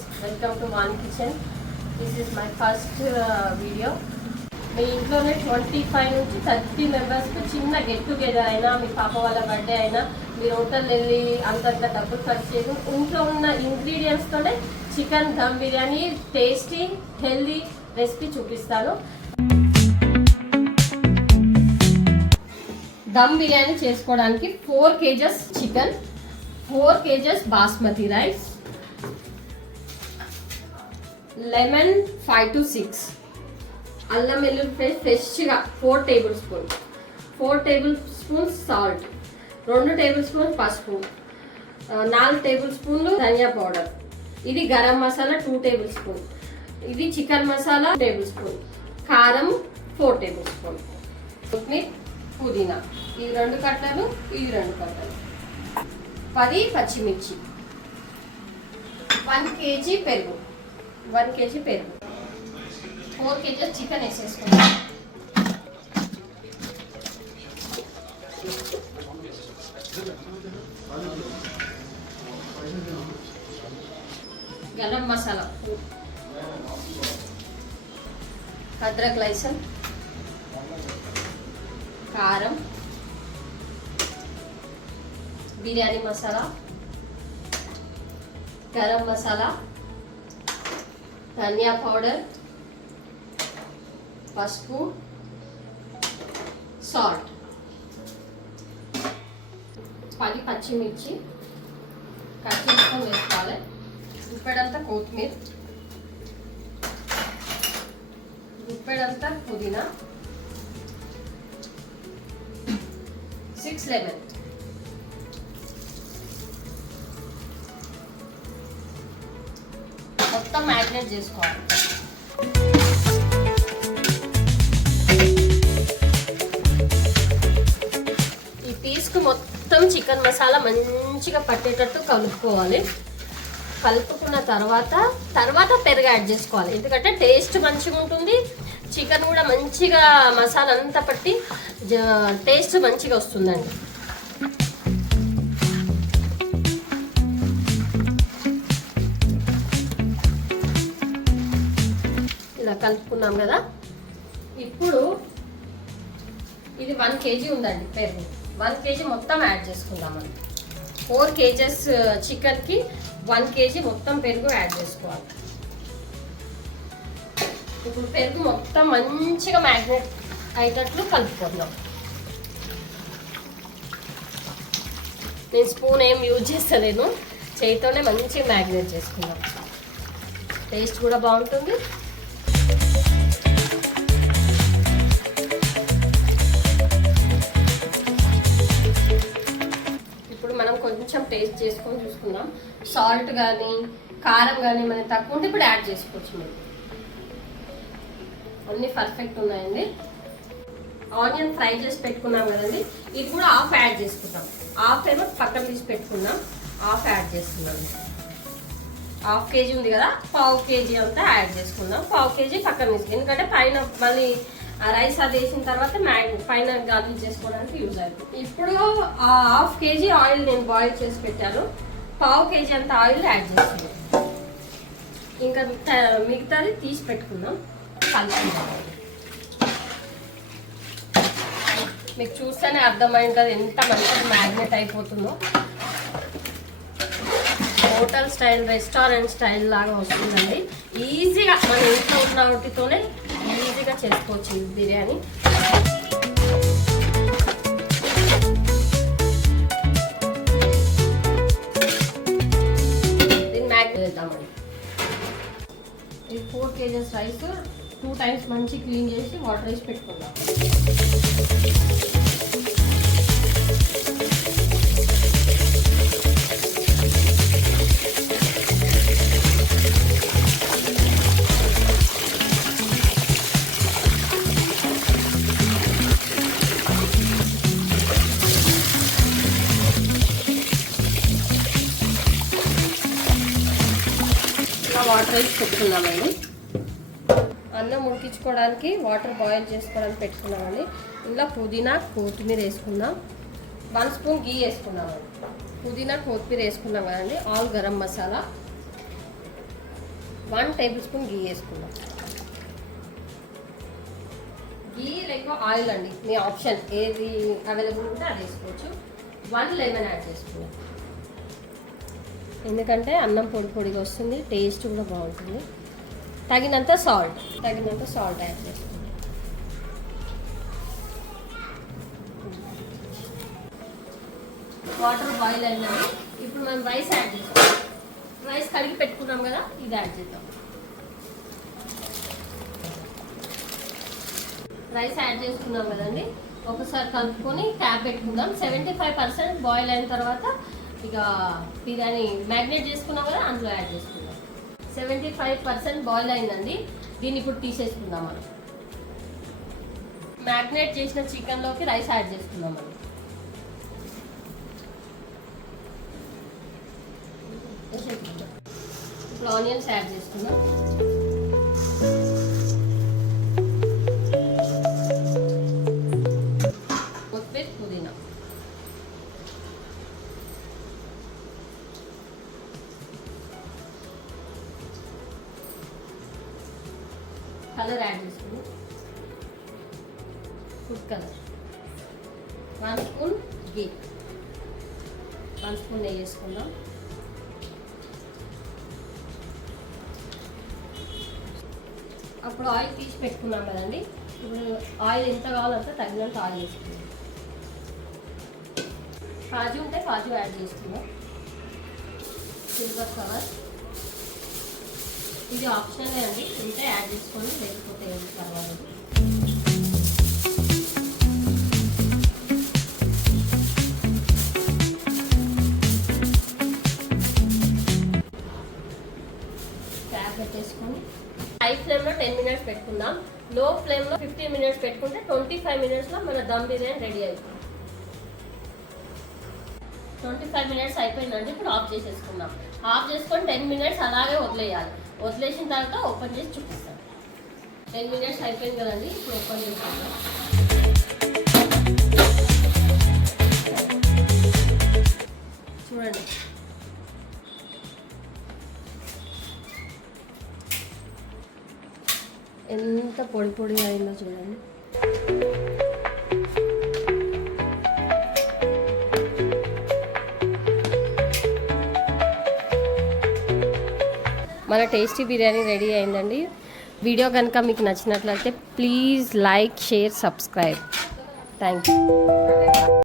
Friends, welcome to Vani kitchen. This is my first video. మీ ఇంట్లోనే 25 నుంచి 30 మెంబర్స్కి చిన్న గెట్ టుగెదర్ అయినా, మీ పాప వాళ్ళ బర్త్డే అయినా, మీరు హోటల్ వెళ్ళి అంతంత డబ్బులు ఖర్చు చేయదు, ఇంట్లో ఉన్న ఇంగ్రీడియంట్స్తోనే chicken dum biryani tasty healthy recipe చూపిస్తాను. దమ్ బిర్యానీ చేసుకోవడానికి 4 kgs chicken, 4 kgs basmati rice, lemon 5 to 6, అల్లం వెల్లుల్లి పేస్ట్ ఫ్రెష్గా 4 tablespoons, 4 tablespoons సాల్ట్, 2 tablespoons పసుపు, 4 tablespoons ధనియా పౌడర్, ఇది గరం మసాలా 2 tablespoons, ఇది చికెన్ మసాలా 2 tablespoons, కారం 4 tablespoons, కొత్తిమీర పుదీనా, ఇది 2 కట్టలు, ఇది 2 కట్టలు, 10 పచ్చిమిర్చి, 1 kg పెరుగు, 1 kg పెరుగు, 4 kg చికెన్ వేసేసుకుంటాం. గరం మసాలా, అద్రక్ లైసన్, కారం, బిర్యానీ మసాలా, గరం మసాలా, ధనియా పౌడర్, పసుపు, సాల్ట్, 10 పచ్చిమిర్చి కట్ చేసుకొని వేసుకోవాలి, గుప్పెడంతా కొత్తిమీర, గుప్పెడంతా పుదీనా, 6 లెమన్, మొత్తం మ్యారినేట్ చేసుకోవాలి. ఈ పీస్కు మొత్తం చికెన్ మసాలా మంచిగా పట్టేటట్టు కలుపుకోవాలి. కలుపుకున్న తర్వాత పెరుగు యాడ్ చేసుకోవాలి, ఎందుకంటే టేస్ట్ మంచిగా ఉంటుంది. చికెన్ కూడా మంచిగా మసాలా అంతా పట్టి టేస్ట్ మంచిగా వస్తుందండి. ఇలా కలుపుకున్నాం కదా. ఇప్పుడు ఇది 1 kg ఉందండి పెరుగు, 1 kg మొత్తం యాడ్ చేసుకుందామండి. 4 kgs చికెన్కి 1 kg మొత్తం పెరుగు యాడ్ చేసుకోవాలి. ఇప్పుడు పెరుగు మొత్తం మంచిగా మ్యాగ్నేట్ అయ్యేటట్లు కలుపుకుందాం. నేను స్పూన్ ఏం యూజ్ చేస్తలేను, చేతితోనే మంచిగా మ్యాగ్నేట్ చేసుకుందాం, టేస్ట్ కూడా బాగుంటుంది. ఇప్పుడు మనం కొంచెం టేస్ట్ చేసుకొని చూసుకుందాం. సాల్ట్ కానీ కారం కానీ మనకి తక్కువ ఉంటే ఇప్పుడు యాడ్ చేసుకోవచ్చు. మనం అన్నీ పర్ఫెక్ట్ ఉన్నాయండి. ఆనియన్ ఫ్రై చేసి పెట్టుకున్నాం కదండి, ఇది కూడా హాఫ్ యాడ్ చేసుకుంటాం. హాఫ్ ఏమో పక్కన తీసి పెట్టుకున్నాం, హాఫ్ యాడ్ చేస్తున్నాం. 1/2 kg ఉంది కదా, 1/2 kg అంతా యాడ్ చేసుకుందాం. 1/2 kg పక్కన తీసుకుందాం, ఎందుకంటే పైన మళ్ళీ ఆ రైస్ అది వేసిన తర్వాత పైన గార్లిక్ చేసుకోవడానికి యూజ్ అవుతుంది. ఇప్పుడు 1/2 kg ఆయిల్ నేను బాయిల్ చేసి పెట్టాను, 1/2 kg అంత ఆయిల్ యాడ్ చేస్తున్నాం. ఇంకా మిగతాది తీసి పెట్టుకుందాం, కలుపుకుందాం. మీకు చూస్తేనే అర్థమైంది కదా ఎంత మంచిగా మ్యాగ్నేట్ అయిపోతుందో. హోటల్ స్టైల్, రెస్టారెంట్ స్టైల్ లాగా వస్తుందండి. ఈజీగా మన ఇంట్లో ఉన్న వాటితోనే ఈజీగా చేసుకోవచ్చు ఈ బిర్యానీ. దీన్ని మ్యాగ్నేట్ చేద్దామండి. ఇది 4 kgs రైస్ 2 times మంచి క్లీన్ చేసి వాటర్ వేసి పెట్టుకుందాం. వాటర్ వేసి పెట్టుకున్నామండి. అన్నం ఉడికించుకోవడానికి వాటర్ బాయిల్ చేసుకోవడానికి పెట్టుకున్నామండి. ఇందులో పుదీనా కొత్తిమీర వేసుకుందాం, 1 స్పూన్ గీ వేసుకున్నామండి. పుదీనా కొత్తిమీర వేసుకున్నాం కదండి. All garam masala, 1 tablespoon ghee వేసుకుందాం. గీ లేక ఆయిల్ అండి, మీ ఆప్షన్, ఏది అవైలబుల్ ఉంటే అది వేసుకోవచ్చు. 1 లెమన్ యాడ్ చేసుకుందాం, ఎందుకంటే అన్నం పొడి పొడిగా వస్తుంది, టేస్ట్ కూడా బాగుంటుంది. తగినంత సాల్ట్ యాడ్ చేసుకుందాం. వాటర్ బాయిల్ అయిందండి. ఇప్పుడు మనం రైస్ యాడ్ చేస్తాం. రైస్ కడిగి పెట్టుకున్నాం కదా, ఇది యాడ్ చేద్దాం. రైస్ యాడ్ చేసుకున్నాం కదండి, ఒకసారి కలుపుకొని క్యాప్ పెట్టుకుందాం. 75% బాయిల్ అయిన తర్వాత ఇక బిర్యానీ మ్యాగ్నేట్ చేసుకున్నాం కదా, అందులో యాడ్ చేసుకుందాం. 75% బాయిల్ అయిందండి. దీన్ని ఇప్పుడు తీసేసుకుందాం. మనం మ్యాగ్నేట్ చేసిన చికెన్లోకి రైస్ యాడ్ చేసుకుందాం. మనం ఇప్పుడు ఆనియన్స్ యాడ్ చేసుకుందాం. కొత్తిమీర, పుదీనా, కలర్ యాడ్ చేసుకుందాం. ఫుడ్ కలర్, 1 స్పూన్ గీ, 1 స్పూన్ నెయ్యి వేసుకుందాం. అప్పుడు ఆయిల్ తీసి పెట్టుకున్నాం కదండి, ఇప్పుడు ఆయిల్ ఎంత కావాలంటే తగినంత ఆయిల్ వేసుకుందాం. కాజు ఉంటే కాజు యాడ్ చేసుకుందాం. సిల్వర్ కవర్, ఇది ఆప్షనల్ అండి, ఉంటే యాడ్ చేసుకొని, లేకపోతే ఏం పర్వాలేదు. క్యాప్ పెట్టేసుకొని హై ఫ్లేమ్లో 10 మినిట్స్ పెట్టుకుందాం. లో ఫ్లేమ్లో 15 మినిట్స్ పెట్టుకుంటే 25 మినిట్స్లో మన దమ్ బిర్యానీ రెడీ అవుతుంది. 25 మినిట్స్ అయిపోయిందండి. ఇప్పుడు ఆఫ్ చేసేసుకుందాం. ఆఫ్ చేసుకొని 10 మినిట్స్ అలాగే వదిలేయాలి. వదిలేసిన తర్వాత ఓపెన్ చేసి చూపిస్తాం. 10 మినిట్స్ అయిపోయింది కదండి, ఇప్పుడు ఓపెన్ చేసుకుందాం. చూడండి, ఎంత పొడి పొడి అయిందో చూడండి. మన టేస్టీ బిర్యానీ రెడీ అయిందండి. వీడియో కనుక మీకు నచ్చినట్లయితే please like, share, subscribe. Thank you.